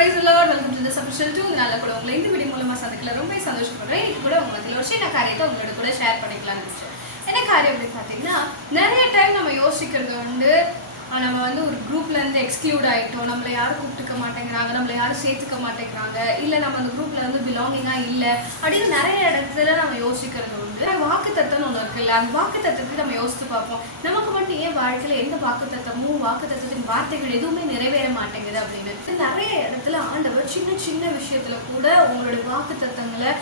praise the Lord. Welcome to this episode 2. நல்ல கூட உங்களை இந்த வீடியோ மூலமா சந்திக்கல ரொம்ப சந்தோஷப்படுறேன். இன்னைக்கு கூட உங்களுக்கு ஒரு சின்ன காரியத்தை உங்களோட கூட ஷேர் பண்ணிக்கலாம்னு நினைச்சேன். என்ன காரியம் அப்படின்னு பார்த்தீங்கன்னா, நிறைய டைம் நம்ம யோசிக்கிறது வந்து நம்ம வந்து ஒரு குரூப்லேருந்து எக்ஸ்க்ளூட் ஆகிட்டோம், நம்மளை யாரும் கூப்பிட்டுக்க மாட்டேங்கிறாங்க, நம்மளை யாரும் சேர்த்துக்க மாட்டேங்கிறாங்க, இல்லை நம்ம அந்த குரூப்பில் வந்து பிலாங்கிங்காக இல்லை அப்படின்னு நிறைய இடத்துல நம்ம யோசிக்கிறது உண்டு. வாக்குத்தத்தம்னு ஒன்று இருக்குல்ல, அந்த வாக்குத்தத்தத்துக்கு நம்ம யோசித்து பார்ப்போம், நமக்கு மட்டும் ஏன் வாழ்க்கையில் எந்த வாக்குத்தத்தமும் வாக்குத்தத்தின் வார்த்தைகள் எதுவுமே நிறைவேற மாட்டேங்குது அப்படின்னு. நிறைய இடத்துல ஆண்டவர் சின்ன சின்ன விஷயத்துல கூட உங்களுடைய வாக்குத்தத்தங்களை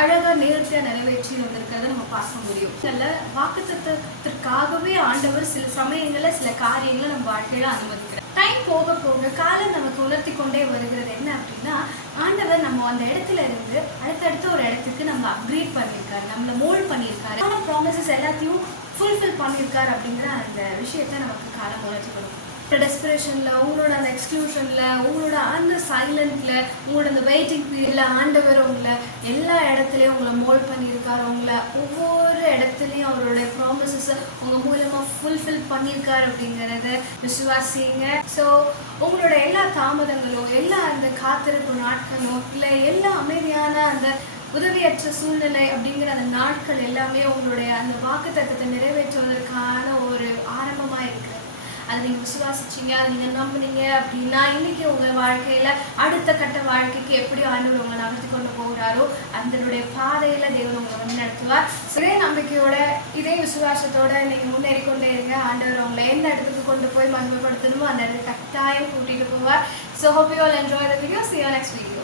அழகா நேர்த்தியா நிறைவேற்றி வந்திருக்கிறத நம்ம பார்க்க முடியும். சில வாக்குத்தத்தத்திற்காகவே ஆண்டவர் சில சமயங்கள்ல சில காரியங்களை நம்ம வாழ்க்கையில அனுமதிக்கிறார். டைம் போக போக காலம் நமக்கு உணர்த்தி கொண்டே வருகிறது என்ன அப்படின்னா, ஆண்டவர் நம்ம அந்த இடத்துல இருந்து அடுத்தடுத்த ஒரு இடத்துக்கு நம்ம அப்கிரேட் பண்ணியிருக்காரு, நம்மளை மோல்ட் பண்ணியிருக்காரு, நம்ம ப்ராமிசஸ் எல்லாத்தையும் ஃபுல்ஃபில் பண்ணியிருக்காரு அப்படிங்கிற அந்த விஷயத்த நமக்கு காலம் உணர்த்தி கொடுக்கும். டெஸ்பிரேஷனில், உங்களோட அந்த எக்ஸ்க்ளூஷனில், உங்களோட அந்த சைலண்ட்டில், உங்களோட அந்த வெயிட்டிங் பீரியடில் ஆண்டவர் உங்களை எல்லா இடத்துலையும் உங்களை மோல்ட் பண்ணியிருக்காரு. உங்களை ஒவ்வொரு இடத்துலையும் அவருடைய ப்ராமிசஸை உங்கள் மூலமாக ஃபுல்ஃபில் பண்ணியிருக்காரு அப்படிங்கிறத விசுவாசிங்க. ஸோ உங்களோட எல்லா தாமதங்களும், எல்லா அந்த காத்திருப்பு நாட்களும், இல்லை எல்லா அமைதியான அந்த உதவியற்ற சூழ்நிலை அப்படிங்கிற அந்த நாட்கள் எல்லாமே உங்களுடைய அந்த வாக்குத்தத்தத்தை நிறைவேற்றுவதற்கான ஒரு ஆரம்பமாக இருக்குது. அதை நீங்கள் விசுவாசிச்சிங்க, அதை நீங்கள் நம்பினீங்க அப்படின்னா இன்னைக்கு உங்கள் வாழ்க்கையில் அடுத்த கட்ட வாழ்க்கைக்கு எப்படி ஆண்டவர் உங்களை நகர்த்தி கொண்டு போகிறாரோ அதனுடைய பாதையில் தேவன் உங்களை வந்து நடத்துவார். இதே நம்பிக்கையோட, இதே விசுவாசத்தோட நீங்கள் முன்னேறி கொண்டே இருங்க. ஆண்டவர் உங்களை எந்த இடத்துக்கு கொண்டு போய் மகிமைப்படுத்தணுமோ அந்த இடத்துக்கு கட்டாயம் கூட்டிகிட்டு போவார். So hope you all enjoy the video. See you next week.